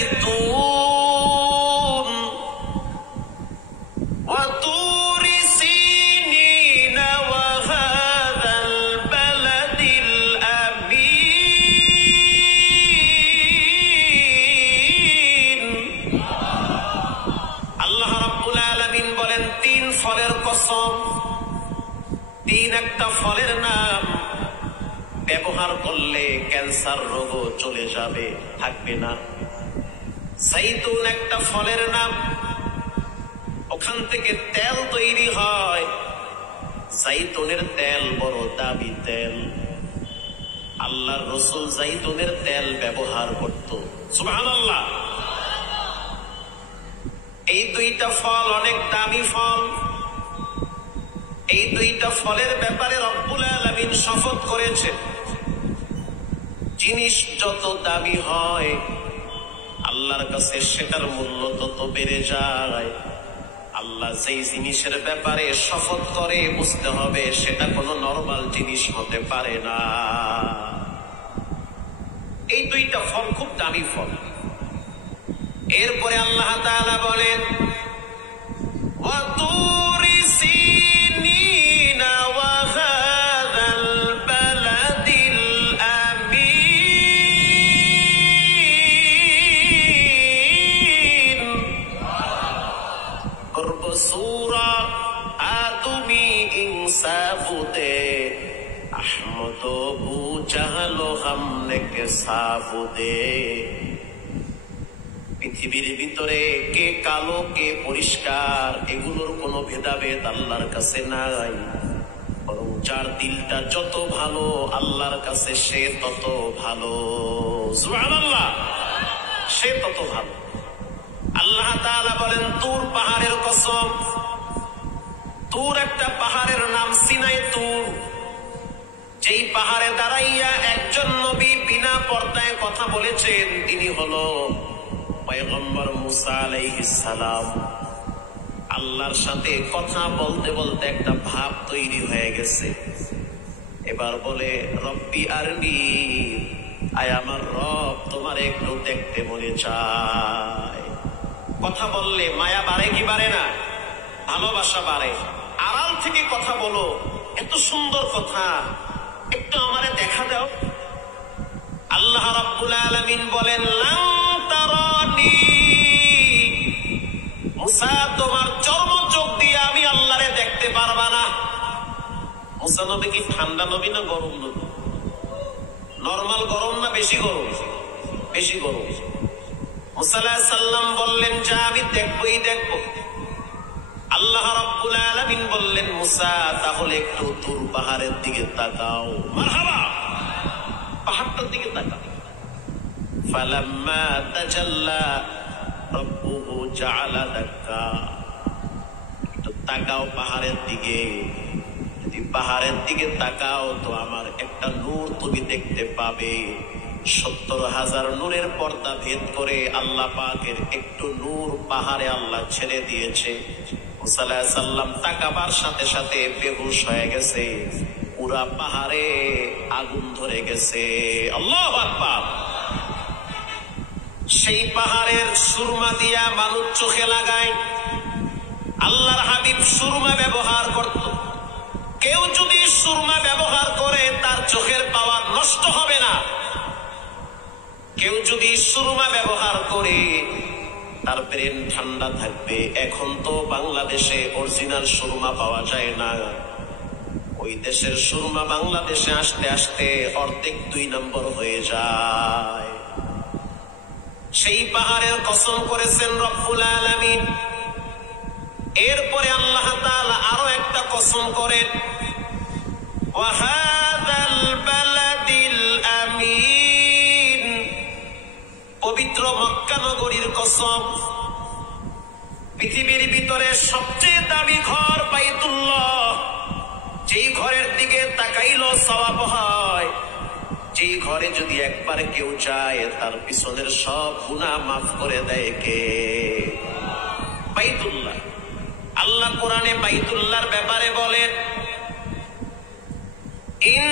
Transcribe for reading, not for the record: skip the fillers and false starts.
والزيتون وطور سينين وهذا البلد الأمين আল্লাহ রাব্বুল আলামিন বলেন তিন ফলের কসম, তিন একটা ফলের নাম ব্যবহার করলে ক্যান্সার রোগও চলে যাবে, থাকবে না। জাইতুন একটা ফলের নাম, ওখান থেকে তেল তৈরি হয়। জাইতুনের তেল বড় দামি তেল, আল্লাহর রাসূল জাইতুনের তেল ব্যবহার করত। সুবহানাল্লাহ। এই দুইটা ফল অনেক দামি ফল। এই দুইটা ফলের ব্যাপারে রব্বুল আলামিন শপথ করেছেন, জিনিস যত দামি হয় আল্লাহর কাছে সেটার মূল্য তত বেড়ে যায়। আল্লাহ যেই জিনিসের ব্যাপারে শপথ করে বুঝতে হবে সেটা কোনো নরমাল জিনিস হতে পারে না। এই দুইটা ফল খুব দামি ফল। এরপরে আল্লাহ তাআলা বলেন ওয়াতুরি সিনিনা ওয়া হাযাল বালাদিল আমিন। করব সূরা আদমি ইনসাফুতে আহমদ বু জাহালো হামনে কে সাফুদে। পৃথিবীর ভিতরে কে কালো কে পরিষ্কার এগুলোর কোনো ভেদাভেদ আল্লাহর কাছে নাই, বরং যার দিলটা যত ভালো আল্লাহর কাছে সে তত ভালো। সুবহানাল্লাহ, সে তত ভালো। আল্লাহ তাআলা বলেন তুর পাহাড়ের কসম। তুর একটা পাহাড়ের নাম সিনাই তুর, যেই পাহাড়ে দাঁড়াইয়া একজন নবী বিনা পর্দায় কথা বলেছেন, তিনি হলো পয়গম্বর মুসা আলাইহিস সালাম। আল্লাহর সাথে কথা বলতে বলতে একটা ভাব তৈরি হয়ে গেছে। এবার বলে রব্বি আরনি, আয় আমার রব তোমার একটু দেখতে মনে চায়। কথা বললে মায়া বাড়ে কি বাড়ে না? ভালোবাসা বাড়ে। আড়াল থেকে কথা বলো, এত সুন্দর কথা, একটু আমারে দেখা দাও। আল্লাহ রাব্বুল আলামিন বলেন লান তারানি, মুসা তোমার চর্ম চোখ দিয়ে আমি আল্লাহরে দেখতে পারবা না। মুসা নবী কি ঠান্ডা নবী না গরম নবী? নরমাল গরম না বেশি গরম? বেশি গরম। মুসা আলাইহিস সালাম বললেন যা আমি দেখবই দেখবো। আল্লাহ রাব্বুল আলামিন বললেন মুসা তাহলে একটু তুর পাহাড়ের দিকে তাকাও। মারহাবা, পাহাড়টার দিকে তাকাও। ফালাম্মা তাজাল্লা রব্বুহু জাআলা দাক্কা, একটু তাকাও পাহাড়ের দিকে। যদি পাহাড়ের দিকে তাকাও তো আমার একটা নূর তুমি দেখতে পাবে। 70,000 নূরের পর্দা ভেদ করে আল্লাহ পাকের একটু নূর পাহাড়ে আল্লাহ ছেড়ে দিয়েছে। মুসা আলাইহিস সালাম তাকাবার সাথে সাথে বেহুশ হয়ে গেছে। পুরা পাহাড়ে আগুন ধরে গেছে। আল্লাহু আকবার। সেই পাহাড়ের সুরমা দিয়া মানুষ চোখে লাগায়। আল্লাহর হাবিব সুরমা ব্যবহার করত। কেউ যদি সুরমা ব্যবহার করে তার চোখের পাওয়ার নষ্ট হবে না। কেউ যদি সুরমা ব্যবহার করে তার ব্রেন ঠান্ডা থাকবে। এখন তো বাংলাদেশে অরিজিনাল সুরমা পাওয়া যায় না। ওই দেশের সুরমা বাংলাদেশে আসতে আসতে অর্ধেক 2 নম্বর হয়ে যায়। সেই পাহাড়ের কসম করেছেন রব্বুল আলামিন। এরপরে আল্লাহ তাআলা আরো একটা কসম করেন ওয়াহাদাল বালাদিল আমিন, পবিত্র মক্কা নগরীর কসম। পৃথিবীর ভিতরে সবচেয়ে দামি ঘর বাইতুল্লাহ, যেই ঘরের দিকে তাকাইলো সওয়াব হয়, যেই ঘরে যদি একবার কেউ যায় তার পিছনের সব গুনাহ মাফ করে দেয় কে? বাইতুল্লাহ। আল্লাহ কোরআনে বাইতুল্লাহর ব্যাপারে বলেন ইন